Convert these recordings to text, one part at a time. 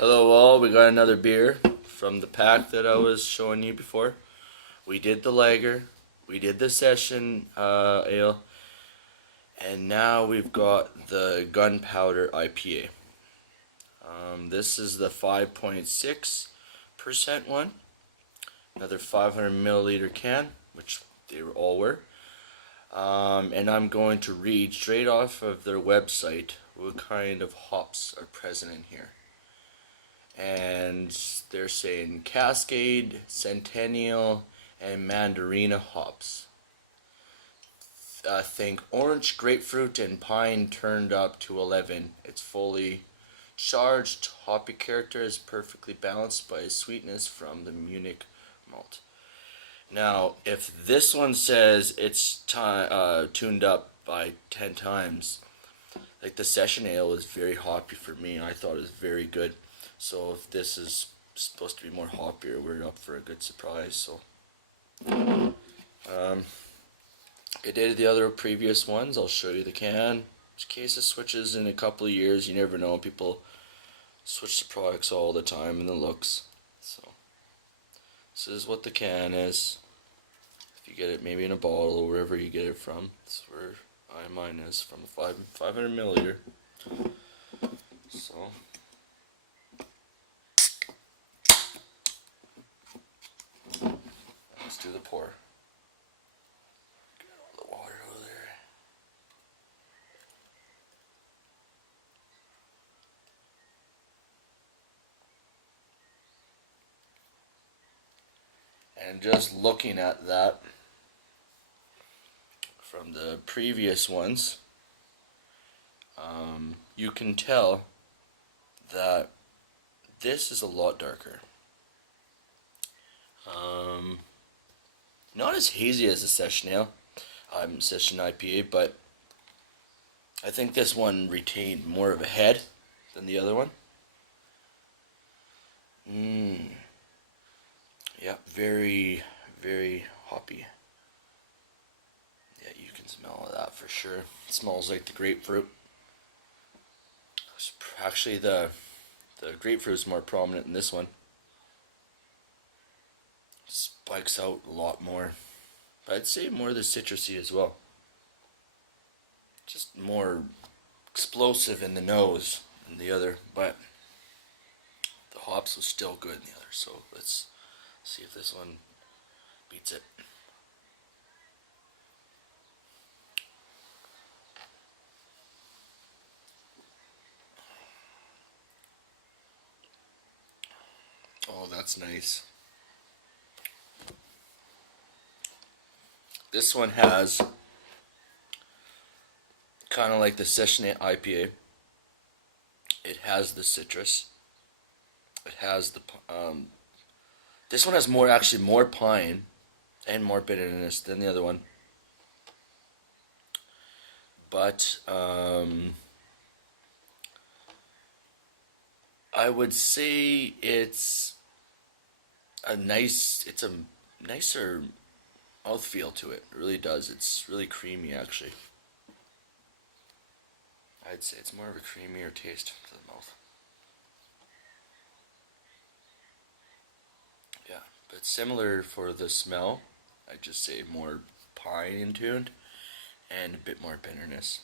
Hello all, we got another beer from the pack that I was showing you before. We did the lager, we did the session ale, and now we've got the Gunpowder IPA. This is the 5.6% one, another 500 milliliter can, which they all were. And I'm going to read straight off of their website what kind of hops are present in here. And they're saying Cascade, Centennial, and Mandarina hops. Think orange, grapefruit, and pine turned up to 11. It's fully charged. Hoppy character is perfectly balanced by sweetness from the Munich malt. Now, if this one says it's tuned up by 10 times, like the session ale was very hoppy for me. I thought it was very good. So if this is supposed to be more hoppier, we're up for a good surprise. So, it did the other previous ones. I'll show you the can. In case it switches in a couple of years, you never know. People switch the products all the time and the looks. So this is what the can is. If you get it maybe in a bottle or wherever you get it from, that's where mine is, from a 500 milliliter. So. Let's do the pour. Get all the water over there. And just looking at that from the previous ones, you can tell that this is a lot darker. Not as hazy as the session ale, session IPA, but I think this one retained more of a head than the other one. Yeah, very, very hoppy. Yeah, you can smell that for sure. It smells like the grapefruit. Actually, the grapefruit is more prominent in this one. Spikes out a lot more. But I'd say more the citrusy as well. Just more explosive in the nose than the other, but the hops was still good in the other. So let's see if this one beats it. Oh, that's nice. This one has kind of like the Session IPA. It has the citrus. It has the this one has more pine and more bitterness than the other one. But I would say it's a nicer mouthfeel to it. It really does. It's really creamy, actually. I'd say it's more of a creamier taste to the mouth. Yeah, but similar for the smell. I'd just say more pine intuned and a bit more bitterness.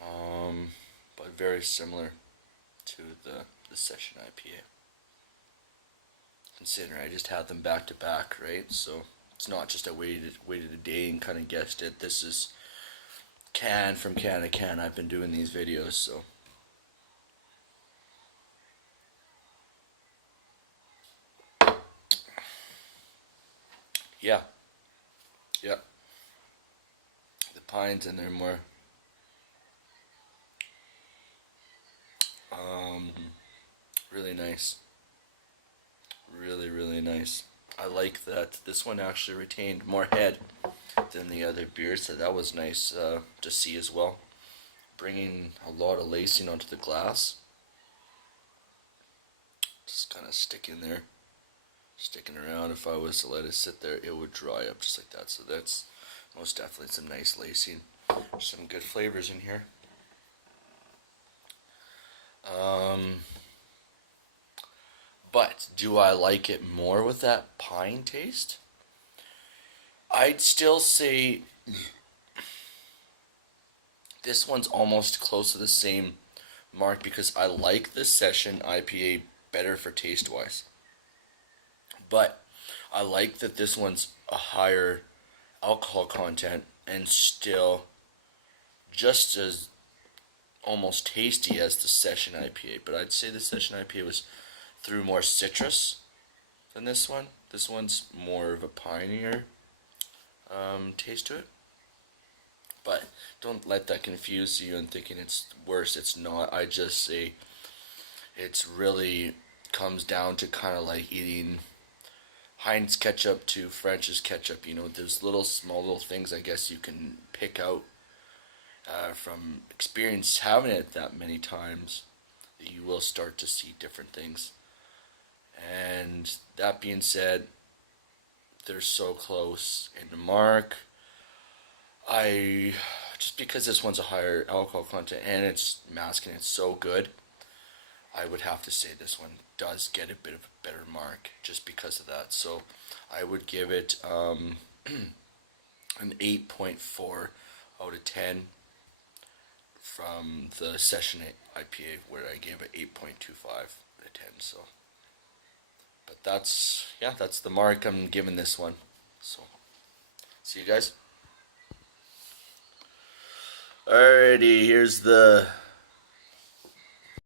But very similar to the Session IPA. Consider I just had them back to back, right? So it's not just I waited a day and kind of guessed it. This is can from can to can. I've been doing these videos, so yeah, the pines in there more. Really nice. Really nice. I like that this one actually retained more head than the other beers, so that was nice to see as well. Bringing a lot of lacing onto the glass. Just kind of sticking around. If I was to let it sit there, it would dry up just like that. So that's most definitely some nice lacing. Some good flavors in here. Do I like it more with that pine taste? I'd still say this one's almost close to the same mark because I like the session IPA better for taste wise. But I like that this one's a higher alcohol content and still just as almost tasty as the session IPA. But I'd say the session IPA was through more citrus than this one. This one's more of a pineier taste to it. But don't let that confuse you and thinking it's worse. It's not. I just say it's really comes down to kind of like eating Heinz ketchup to French's ketchup. You know, there's little small little things I guess you can pick out from experience having it that many times. That you will start to see different things. And that being said, they're so close in the mark. I just because this one's a higher alcohol content and it's masking it so good, I would have to say this one does get a bit of a better mark just because of that. So I would give it an 8.4 out of 10 from the Session IPA where I gave it 8.25 out of 10. So, but that's the mark I'm giving this one. So, see you guys. Alrighty, here's the